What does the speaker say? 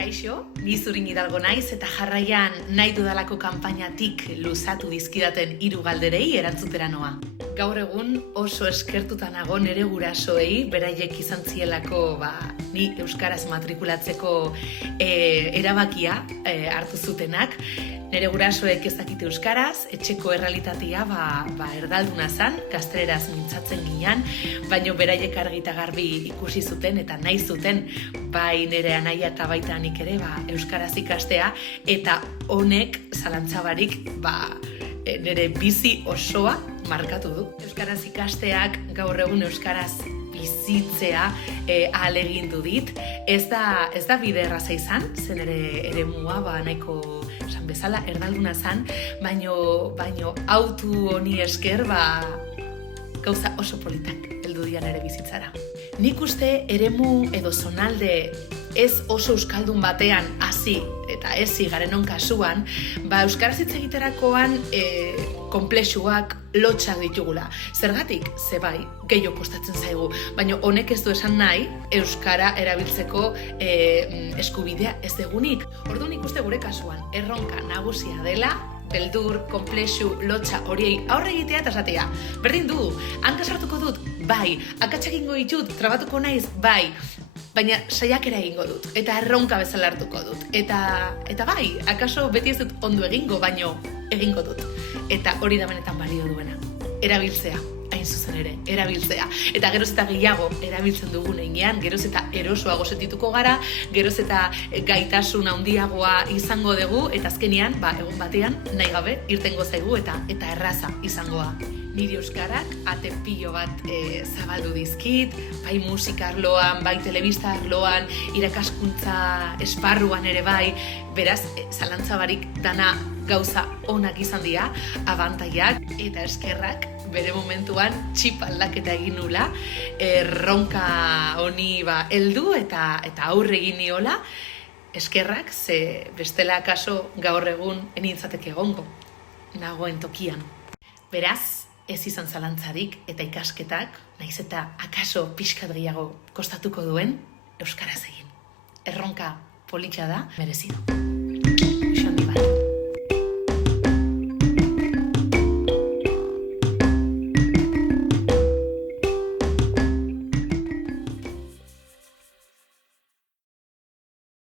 Kaixo, ni Zurin Hidalgo naiz eta jarraian nahi dudalako kanpainatik luzatu dizkidaten 3 galderei erantzutera noa. Gaur egun oso eskertuta nago nere gurasoei, beraiek izan zielako ni euskaraz matrikulatzeko erabakia hartu zutenak. Nere gurasoek ez dakite euskaraz, etxeko errealitatea erdalduna zan, gazteleraz mintzatzen ginean, baina beraiek argi eta garbi ikusi zuten eta nahi zuten bai nere anaia eta baita nik ere euskaraz ikastea, eta honek zalantzabarik nere bizi osoa markatu du. Euskaraz ikasteak gaur egun euskaraz bizitzea ahalegindu dit. Ez da bide erraza izan, zen eremua nahiko esan bezala erdalduna zan, baino autu honi esker gauza oso politak heldu dian ere bizitzara. Nik uste eremu edo zonalde ez oso euskaldun batean hasi eta ezi garenon kasuan, euskaraz hitz egiterakoan konplexuak, lotxak ditugula. Zergatik? Ze bai, gehiago kostatzen zaigu, baina honek ez du esan nahi euskara erabiltzeko eskubidea ez degunik. Orduan ikuste gure kasuan, erronka nagusia dela, beldur, konplexu, lotxa horiei aurre egitea eta esatea. Berdin du, hanka sartuko dut, bai, akatsak egingo ditut, trabatuko naiz, bai, baina saiakera egingo dut, eta erronka bezala hartuko dut. Eta bai, akaso beti ez dut ondo egingo, baino egingo dut. Eta hori da benetan balio duena. Erabiltzea, hain zuzen ere, erabiltzea. Eta geroz eta gehiago erabiltzen dugun heinean, geroz eta erosoago sentituko gara, geroz eta gaitasun handiagoa izango dugu, eta azkenean, egun batean, nahi gabe, irtengo zaigu eta erraza izangoa. Niri euskarak ate pilo bat zabaldu dizkit, bai musika arloan, bai telebista arloan, irakaskuntza esparruan ere bai, beraz, zalantzabarik dana gauza onak izan dira, abantaiak eta eskerrak bere momentuan txip aldaketa egin nula, erronka honi heldu eta aurre egin niola, eskerrak, ze bestela akaso gaur egun enintzateke egongo, nagoen tokian. Beraz, ez izan zalantzarik eta ikasketak, nahiz eta akaso pixkat gehiago kostatuko duen, euskaraz egin. Erronka politxa da, merezidu. Uxo handi bat.